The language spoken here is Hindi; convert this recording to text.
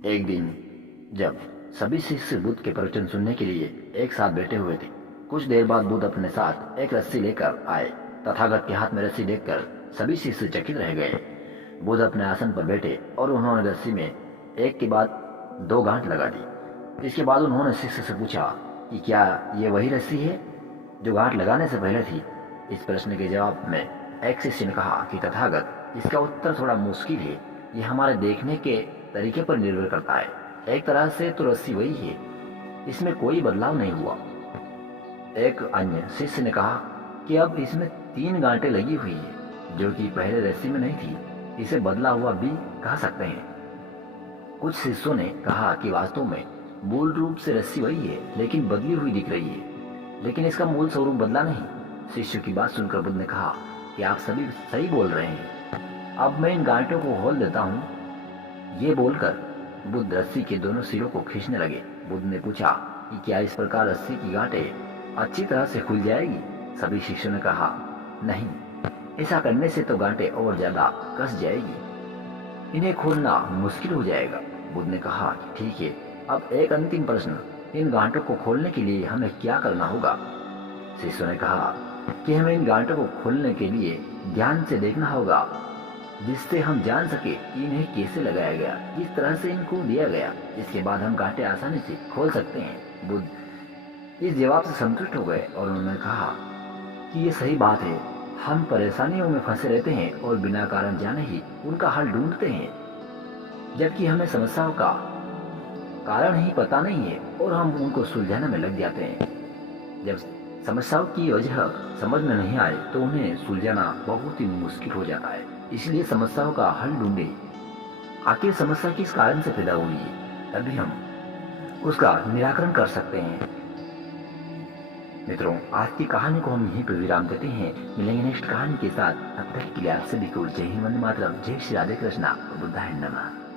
एक दिन जब सभी शिष्य बुद्ध के प्रवचन सुनने के लिए एक साथ बैठे हुए थे, कुछ देर बाद बुद्ध अपने साथ एक रस्सी लेकर आए। तथागत के हाथ में रस्सी देखकर सभी शिष्य चकित रह गए। बुद्ध अपने आसन पर बैठे और उन्होंने रस्सी में एक के बाद दो गांठ लगा दी। इसके बाद उन्होंने शिष्य से पूछा कि क्या ये वही रस्सी है जो गांठ लगाने से पहले थी। इस प्रश्न के जवाब में एक शिष्य ने कहा कि तथागत, इसका उत्तर थोड़ा मुश्किल है। यह हमारे देखने के तरीके पर निर्भर करता है। एक तरह से तो रस्सी वही है, इसमें कोई बदलाव नहीं हुआ। एक अन्य शिष्य ने कहा कि अब इसमें 3 गांठें लगी हुई है जो कि पहले रस्सी में नहीं थी। इसे बदला हुआ भी कह सकते हैं। कुछ शिष्यों ने कहा कि वास्तव में मूल रूप से रस्सी वही है, लेकिन बदली हुई दिख रही है, लेकिन इसका मूल स्वरूप बदला नहीं। शिष्यों की बात सुनकर बुद्ध ने कहा कि आप सभी सही बोल रहे हैं, अब मैं इन गांठों को खोल देता हूँ। ये बोलकर बुद्ध रस्सी के दोनों सिरों को खींचने लगे। बुद्ध ने पूछा कि क्या इस प्रकार रस्सी की गांठें अच्छी तरह से खुल जाएगी। सभी शिष्यों ने कहा नहीं, ऐसा करने से तो गांठें और ज्यादा कस जाएगी, इन्हें खोलना मुश्किल हो जाएगा। बुद्ध ने कहा कि ठीक है, अब एक अंतिम प्रश्न, इन गांठों को खोलने के लिए हमें क्या करना होगा। शिष्यों ने कहा कि हमें इन गांठों को खोलने के लिए ध्यान से देखना होगा, जिससे हम जान सके कि इन्हें कैसे लगाया गया, किस तरह से इनको दिया गया। इसके बाद हम गांठें आसानी से खोल सकते हैं। बुद्ध इस जवाब से संतुष्ट हो गए और उन्होंने कहा कि ये सही बात है। हम परेशानियों में फंसे रहते हैं और बिना कारण जाने ही उनका हल ढूंढते हैं, जबकि हमें समस्याओं का कारण ही पता नहीं है और हम उनको सुलझाने में लग जाते हैं। जब समस्याओं की वजह समझ में नहीं आए तो उन्हें सुलझाना बहुत ही मुश्किल हो जाता है। इसलिए समस्याओं का हल ढूंढे। आखिर समस्या किस कारण से पैदा हुई है, तभी हम उसका निराकरण कर सकते हैं। मित्रों, आज की कहानी को हम यहीं पर विराम देते हैं। मिलेंगे नेक्स्ट कहानी के साथ। तब तक के लिए आप सभी को जय हिंद, वंदे मातरम, जय श्री राधे कृष्णा, बुद्धाय नमः।